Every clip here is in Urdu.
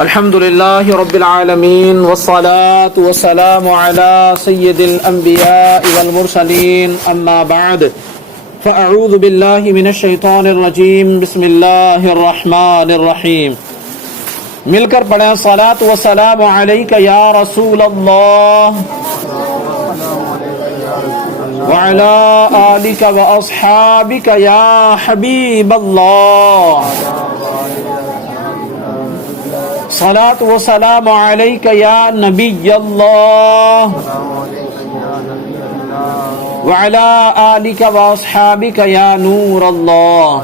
الحمد لله رب العالمين والصلاة والسلام على سيد الأنبياء والمرسلين أما بعد فأعوذ بالله من الشيطان الرجيم بسم الله الرحمن الرحيم مل کر پڑھیں الصلاة والسلام عليك يا رسول الله وعلى آلك وأصحابك يا حبيب الله صلاة وسلام عليك يا نبي الله وعلى آلك وأصحابك يا نور الله.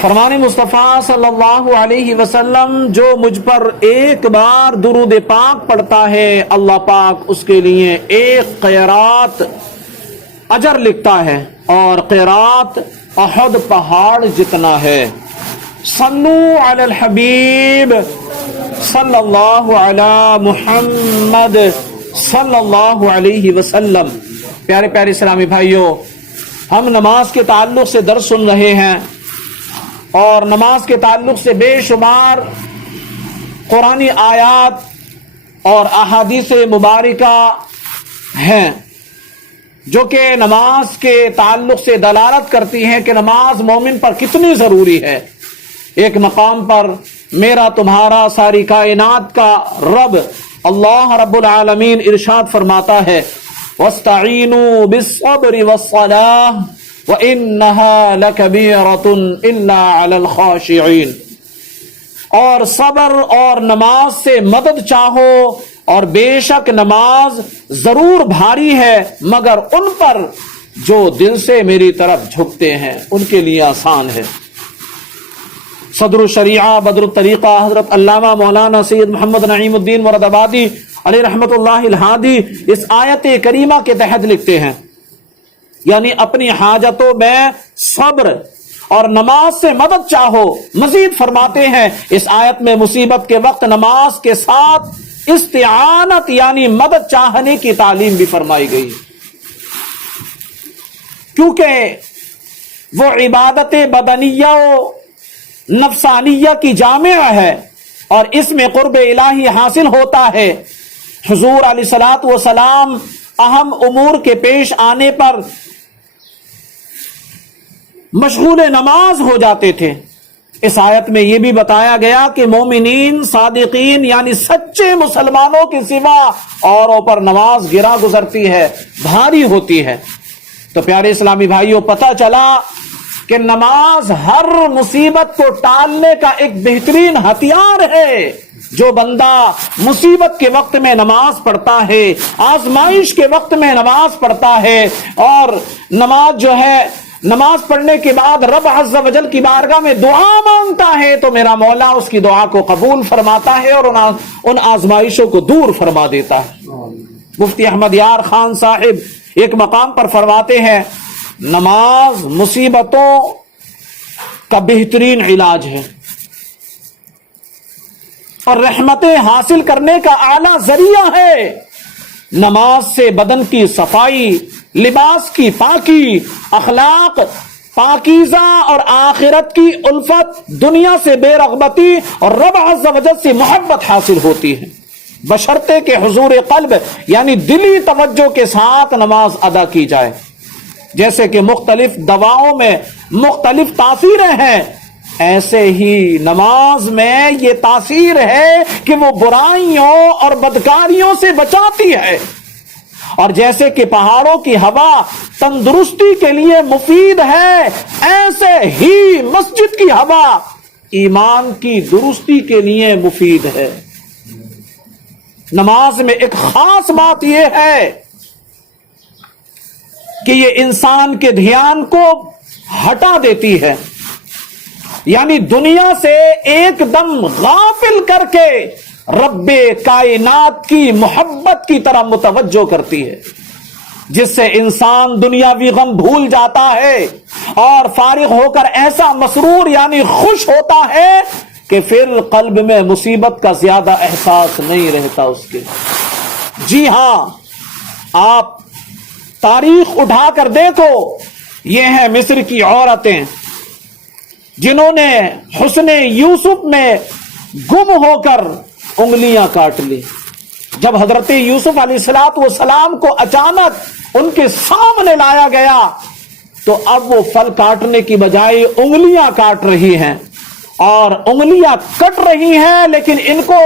فرمان مصطفیٰ صلی اللہ علیہ وسلم جو مجھ پر ایک بار درود پاک پڑھتا ہے اللہ پاک اس کے لیے ایک قیرات اجر لکھتا ہے اور قیرات احد پہاڑ جتنا ہے. صلو علی الحبیب صلی اللہ علی محمد صلی اللہ علیہ وسلم. پیارے پیارے اسلامی بھائیوں، ہم نماز کے تعلق سے درس سن رہے ہیں اور نماز کے تعلق سے بے شمار قرآنی آیات اور احادیث مبارکہ ہیں جو کہ نماز کے تعلق سے دلالت کرتی ہیں کہ نماز مومن پر کتنی ضروری ہے. ایک مقام پر میرا تمہارا ساری کائنات کا رب اللہ رب العالمین ارشاد فرماتا ہے وَاسْتَعِينُوا بِالصَّبْرِ وَالصَّلَاةِ وَإِنَّهَا لَكَبِيرَةٌ إِلَّا عَلَى الْخَاشِعِينَ. اور صبر اور نماز سے مدد چاہو اور بے شک نماز ضرور بھاری ہے مگر ان پر جو دل سے میری طرف جھکتے ہیں ان کے لیے آسان ہے. صدر الشریعہ بدر الطریقہ حضرت علامہ مولانا سید محمد نعیم الدین مراد آبادی علیہ رحمت اللہ الہادی اس آیت کریمہ کے تحت لکھتے ہیں، یعنی اپنی حاجتوں میں صبر اور نماز سے مدد چاہو. مزید فرماتے ہیں اس آیت میں مصیبت کے وقت نماز کے ساتھ استعانت یعنی مدد چاہنے کی تعلیم بھی فرمائی گئی، کیونکہ وہ عبادت بدنیہ و نفسانیہ کی جامع ہے اور اس میں قرب الہی حاصل ہوتا ہے. حضور علیہ الصلوۃ والسلام اہم امور کے پیش آنے پر مشغول نماز ہو جاتے تھے. اس آیت میں یہ بھی بتایا گیا کہ مومنین صادقین یعنی سچے مسلمانوں کے سوا اوروں پر نماز گرا گزرتی ہے، بھاری ہوتی ہے. تو پیارے اسلامی بھائیوں، پتہ چلا کہ نماز ہر مصیبت کو ٹالنے کا ایک بہترین ہتھیار ہے. جو بندہ مصیبت کے وقت میں نماز پڑھتا ہے، آزمائش کے وقت میں نماز پڑھتا ہے اور نماز جو ہے نماز پڑھنے کے بعد رب عز و جل کی بارگاہ میں دعا مانگتا ہے تو میرا مولا اس کی دعا کو قبول فرماتا ہے اور ان آزمائشوں کو دور فرما دیتا ہے. مفتی احمد یار خان صاحب ایک مقام پر فرماتے ہیں نماز مصیبتوں کا بہترین علاج ہے اور رحمتیں حاصل کرنے کا اعلیٰ ذریعہ ہے. نماز سے بدن کی صفائی، لباس کی پاکی، اخلاق پاکیزہ اور آخرت کی الفت، دنیا سے بے رغبتی اور رب عز و جل سے محبت حاصل ہوتی ہے، بشرطے کہ حضور قلب یعنی دلی توجہ کے ساتھ نماز ادا کی جائے. جیسے کہ مختلف دواؤں میں مختلف تاثیریں ہیں، ایسے ہی نماز میں یہ تاثیر ہے کہ وہ برائیوں اور بدکاریوں سے بچاتی ہے. اور جیسے کہ پہاڑوں کی ہوا تندرستی کے لیے مفید ہے، ایسے ہی مسجد کی ہوا ایمان کی درستی کے لیے مفید ہے. نماز میں ایک خاص بات یہ ہے کہ یہ انسان کے دھیان کو ہٹا دیتی ہے، یعنی دنیا سے ایک دم غافل کر کے رب کائنات کی محبت کی طرف متوجہ کرتی ہے، جس سے انسان دنیاوی غم بھول جاتا ہے اور فارغ ہو کر ایسا مسرور یعنی خوش ہوتا ہے کہ پھر قلب میں مصیبت کا زیادہ احساس نہیں رہتا اس کے. جی ہاں، آپ تاریخ اٹھا کر دیکھو، یہ ہیں مصر کی عورتیں جنہوں نے حسن یوسف میں گم ہو کر انگلیاں کاٹ لی. جب حضرت یوسف علیہ السلام کو اچانک ان کے سامنے لایا گیا تو اب وہ پھل کاٹنے کی بجائے انگلیاں کاٹ رہی ہیں اور انگلیاں کٹ رہی ہیں، لیکن ان کو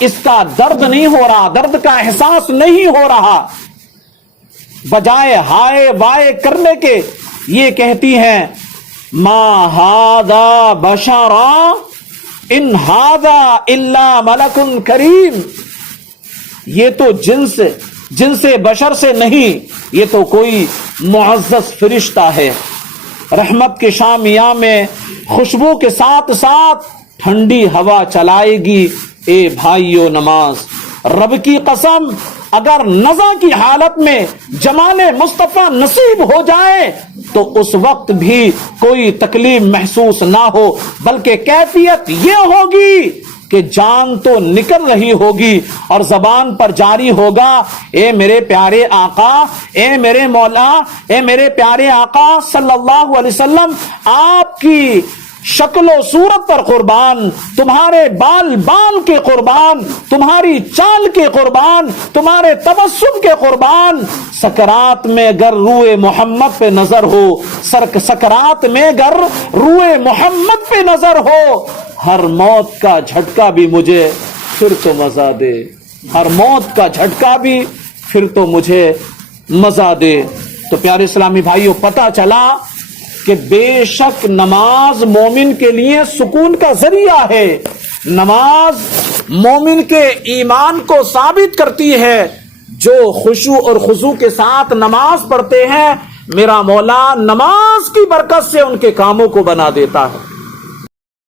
اس کا درد نہیں ہو رہا، درد کا احساس نہیں ہو رہا. بجائے ہائے وائے کرنے کے یہ کہتی ہیں ما ھذا بشرا ان ھذا الا ملک کریم. یہ تو جنس بشر سے نہیں، یہ تو کوئی معزز فرشتہ ہے. رحمت کے شامیاں میں خوشبو کے ساتھ ساتھ ٹھنڈی ہوا چلائے گی. اے بھائیو نماز، رب کی قسم اگر نزع کی حالت میں جمال مصطفیٰ نصیب ہو جائے تو اس وقت بھی کوئی تکلیف محسوس نہ ہو، بلکہ کیفیت یہ ہوگی کہ جان تو نکل رہی ہوگی اور زبان پر جاری ہوگا اے میرے پیارے آقا، اے میرے مولا، اے میرے پیارے آقا صلی اللہ علیہ وسلم، آپ کی شکل و صورت پر قربان، تمہارے بال کے قربان، تمہاری چال کے قربان، تمہارے تبسم کے قربان. سکرات میں گر روئے محمد پہ نظر ہو، سکرات میں گر روئے محمد پہ نظر ہو، ہر موت کا جھٹکا بھی مجھے پھر تو مزہ دے، ہر موت کا جھٹکا بھی پھر تو مجھے مزہ دے. تو پیارے اسلامی بھائیوں، پتہ چلا کہ بے شک نماز مومن کے لیے سکون کا ذریعہ ہے. نماز مومن کے ایمان کو ثابت کرتی ہے. جو خشوع اور خضوع کے ساتھ نماز پڑھتے ہیں، میرا مولا نماز کی برکت سے ان کے کاموں کو بنا دیتا ہے.